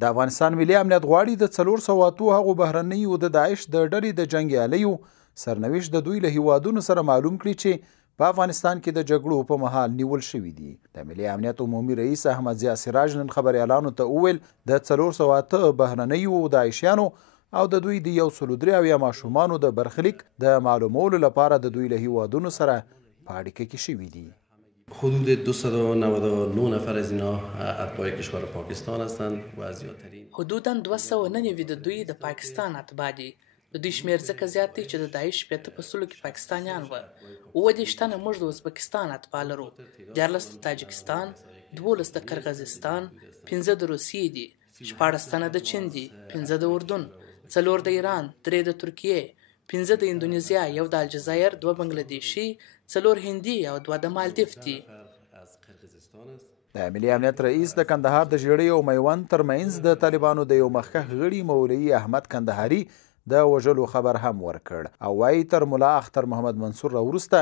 د افغانستان ملي امنیت غواړي د 408 هغو بهرنیو د داعش د ډلې د جنګیالیو سرنوشت د دوی له هیوادونو سره معلوم کړي چې په افغانستان کې د جګړو په مهال نیول شوي دي. د ملي امنیت عمومي رئیس احمد ضیاء سراج نن خبریالانو ته وویل د 408 بهرنیو داعشیانو او د دوی د 103 ماشومانو د برخلیک د معلومولو لپاره د دوی له هیوادونو سره په اړیکه کې شوي دي. حدود 299 نفر از اینها اتباع کشور پاکستان هستند و از زیادترین حدوداً 299 د دوی د پاکستان اتباع دي. د دوی شمیر ځکه زیات دی چې د داعش 50% کې پاکستانیان وو. 30 تنه موږ د ازبکستان اتباع لرو، 14 د تاجکستان، 12 د قرغیزستان، 15 د روسیې دي، 14 تنه د چین دي، 15 د اردن، 4 د ایران، 3 د ترکیې، 15 د اندونیزیا، 1 د الجزایر، 2 بنګلادیشي، 4 هندي او 2 د مالدیف دي. د ملي امنیت رئیس د کندهار د ژیړۍ او میوند ترمنځ د طالبانو د یو مخکښ غړي مولوي احمد کندهاري د وژلو خبر هم ورکړ او وایي تر ملا اختر محمد منصور وروسته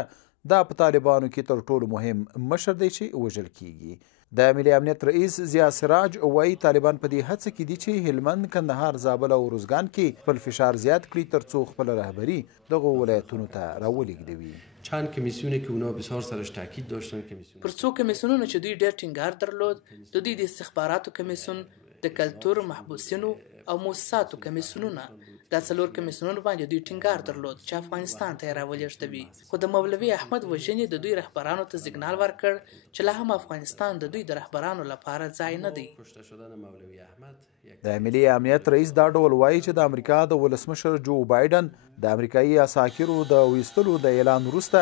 دا په طالبانو کې تر ټولو مهم مشر دی چې وژل کیږي. د ملي امنیت رئیس ضیاء سراج وایي طالبان په دې هڅه کې دي چې هلمند، کندهار، زابل او روزګان کې خپل فشار زیات کړي ترڅو خپل رهبری دغه ولایتونو ته راولېږدوي. چند کمیسیونی که اونا بسیار سرش تاکید داشتن پر څو کمیسیونونه چې دوی ډېر ټینګار درلود، د دوی د استخباراتو کمیسیون، د کلتور محبوسینو او موسساتو کمیسیونونه، دا 4 کمیسیونونو باندې دوی ټینګار درلود چې افغانستان ته یې راولېږدوي. خو د مولوي احمد وژنې د دوی رهبرانو ته سیګنال ورکړ چې لا هم افغانستان د دوی د رهبرانو لپاره ځای نه دی. د ملي امنیت رئیس دا ډول وایي چې د امریکا د ولسمشر جو بایدن د امریکایي عساکرو د ویستلو د اعلان وروسته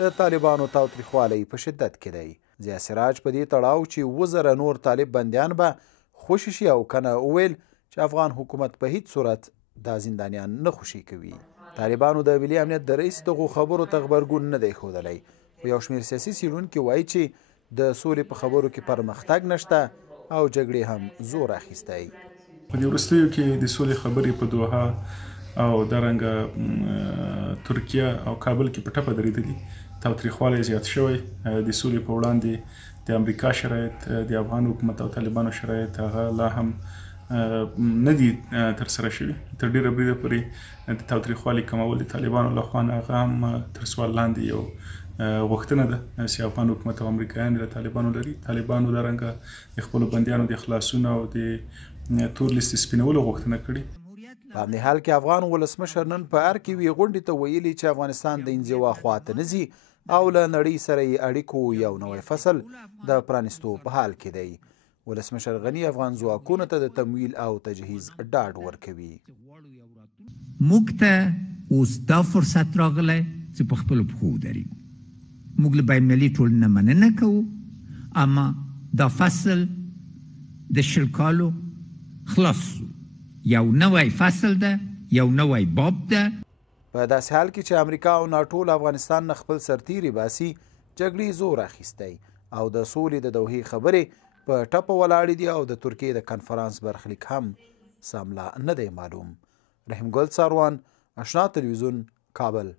د طالبانو تاوتریخوالی په شدت کې دی. ضیاء سراج په دې تړاو چې 1000 نور طالب بندیان به خوشي شي او کنه وویل چې افغان حکومت په هیڅ صورت دا زندانیان نه خوشي کوي. طالبانو د ملي امنیت د رئیس دغو خبرو ته غبرګون نه دی ښودلی. خو یو شمېر سیاسي څېړونکي وایي چې د سولې په خبرو کې پرمختګ نشته او جګړې هم زور اخیستی. په دې وروستیو کې د سولې خبرې په دوحه او دارنګه ترکیه او کابل کې په ټپه درېدلي. تاوتریخوالی زیات شوی. د سولې په وړاندې د امریکا شرایط، د افغان حکومت او طالبانو شرایط هغه لا هم نه دي ترسره شوي. تر ډېره بریده پورې د تاوتریخوالي کمول د طالبانو لخوا هغه هم تر سوال لاندې یو غوښتنه ده چې افغان حکومت او امریکایان له طالبانو لري. طالبانو دارنګه د خپلو بندیانو د خلاصون او د تور لیست سپینولو غوښتنه کړې. په همدې حال کې افغان ولسمشر نن په ارګ کې غونډې ته ویلي چې افغانستان د انزوا خواته نه ځي او له نړۍ سره یې اړیکو یو نوی فصل د پرانیستو په حال کې دی. ولسمشر غني افغان ځواکونو ته د تمویل او تجهیز ډاډ ورکوي. موږ ته اوس دا فرصت راغلی چې په خپلو پښو ودرېږو. موږ له بینالمللي ټولنې مننه کوو، اما دا فصل د 20 کالو خلاص شو. یو نوی فصل ده، یو نوی باب ده. په داسې حال کې چې امریکا او ناټو له افغانستان نه خپل سرتیري باسي، جګړې زور اخیستی او د سولې د دوحې خبرې په ټپه ولاړې دي او د ترکیې د کنفرانس برخلیک هم سم لا نه دی معلوم. رحیم ګل څاروان، اشنا تلویزیون، کابل.